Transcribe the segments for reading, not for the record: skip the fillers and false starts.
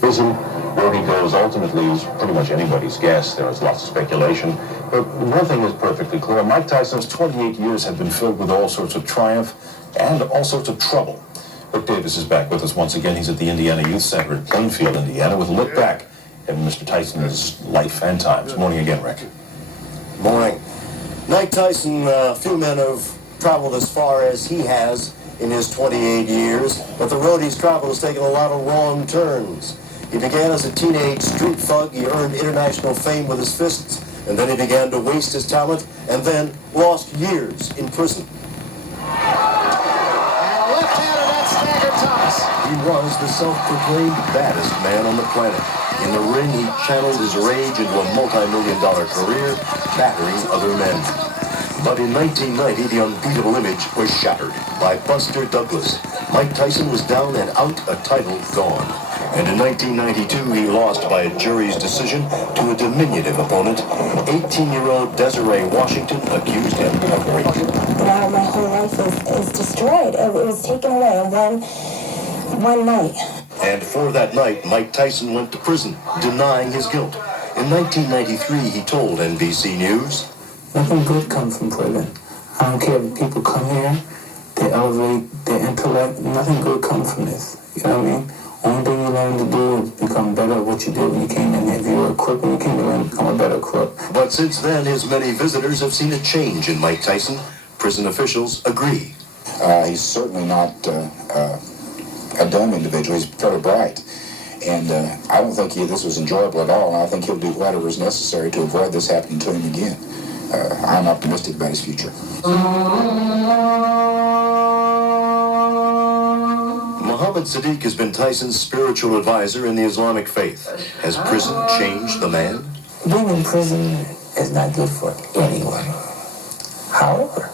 Prison, where he goes ultimately is pretty much anybody's guess. There is lots of speculation. But one thing is perfectly clear. Mike Tyson's 28 years have been filled with all sorts of triumph and all sorts of trouble. Rick Davis is back with us once again. He's at the Indiana Youth Center in Plainfield, Indiana, with a look back at Mr. Tyson's life and times. Morning again, Rick. Morning. Mike Tyson, few men have traveled as far as he has in his 28 years, but the road he's traveled has taken a lot of wrong turns. He began as a teenage street thug. He earned international fame with his fists, and then he began to waste his talent, and then lost years in prison. He was the self-proclaimed baddest man on the planet. In the ring, he channeled his rage into a multi-million-dollar career, battering other men. But in 1990, the unbeatable image was shattered by Buster Douglas. Mike Tyson was down and out, a title gone. And in 1992, he lost by a jury's decision to a diminutive opponent. 18-year-old Desiree Washington accused him of rape. Now my whole life is destroyed. It was taken away in one night. And for that night, Mike Tyson went to prison, denying his guilt. In 1993, he told NBC News, "Nothing good comes from prison. I don't care if people come here, they elevate their intellect. Nothing good comes from this. You know what I mean? Only thing you learn to do is become better at what you did when you came in here. If you were a crook when you came in, become a better crook." But since then, his many visitors have seen a change in Mike Tyson. Prison officials agree. He's certainly not a dumb individual. He's very bright. And I don't think this was enjoyable at all. And I think he'll do whatever is necessary to avoid this happening to him again. I'm optimistic about his future. Muhammad Sadiq has been Tyson's spiritual advisor in the Islamic faith. Has prison changed the man? Being in prison is not good for anyone. However,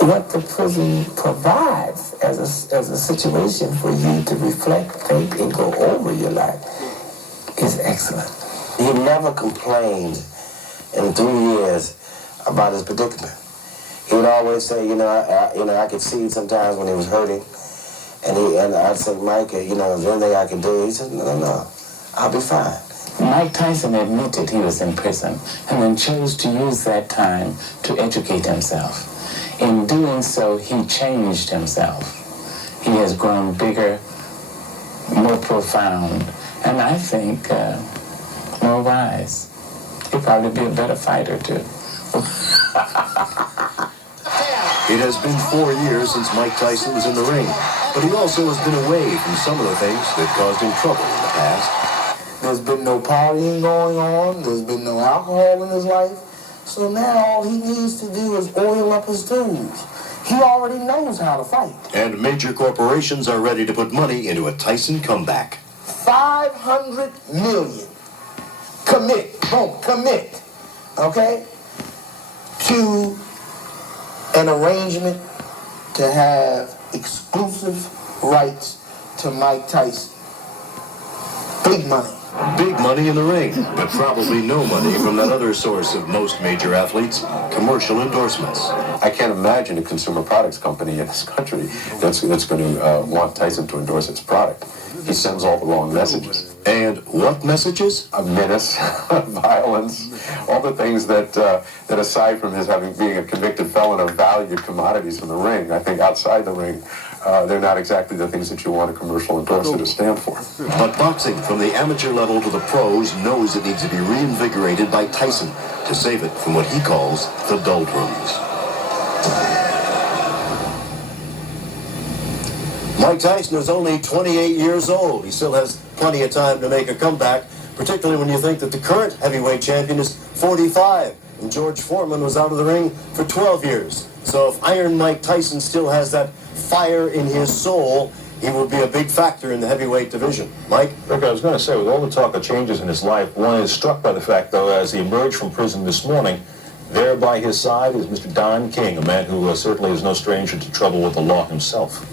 what the prison provides as a situation for you to reflect, think, and go over your life is excellent. He never complained in 3 years about his predicament. He would always say, I could see sometimes when he was hurting, and I'd say, Mike, is there anything I can do? He said, no, I'll be fine. Mike Tyson admitted he was in prison and then chose to use that time to educate himself. In doing so, he changed himself. He has grown bigger, more profound, and I think more wise. He'll probably be a better fighter, too. It has been 4 years since Mike Tyson was in the ring, but he also has been away from some of the things that caused him trouble in the past. There's been no partying going on. There's been no alcohol in his life. So now all he needs to do is oil up his dudes. He already knows how to fight. And major corporations are ready to put money into a Tyson comeback. $500 million. Commit, okay, to an arrangement to have exclusive rights to Mike Tyson. Big money. Big money in the ring, but probably no money from that other source of most major athletes, commercial endorsements. I can't imagine a consumer products company in this country that's going to want Tyson to endorse its product. He sends all the wrong messages. And what messages? A menace, violence, all the things that aside from his being a convicted felon are valued commodities in the ring. I think outside the ring, they're not exactly the things that you want a commercial endorser to stand for. But boxing, from the amateur level to the pros, knows it needs to be reinvigorated by Tyson to save it from what he calls the doldrums. Mike Tyson is only 28 years old. He still has plenty of time to make a comeback, particularly when you think that the current heavyweight champion is 45, and George Foreman was out of the ring for 12 years. So if Iron Mike Tyson still has that fire in his soul, he will be a big factor in the heavyweight division. Mike? Rick, I was going to say, with all the talk of changes in his life, one is struck by the fact, though, as he emerged from prison this morning, there by his side is Mr. Don King, a man who certainly is no stranger to trouble with the law himself.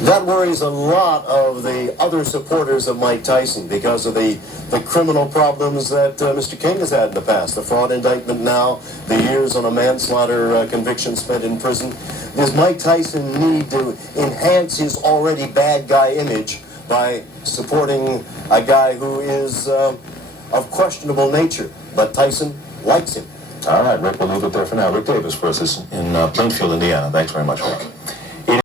That worries a lot of the other supporters of Mike Tyson because of the criminal problems that Mr. King has had in the past. The fraud indictment now, the years on a manslaughter conviction spent in prison. Does Mike Tyson need to enhance his already bad guy image by supporting a guy who is of questionable nature, but Tyson likes him. All right, Rick, we'll leave it there for now. Rick Davis versus in Plainfield, Indiana. Thanks very much, Rick.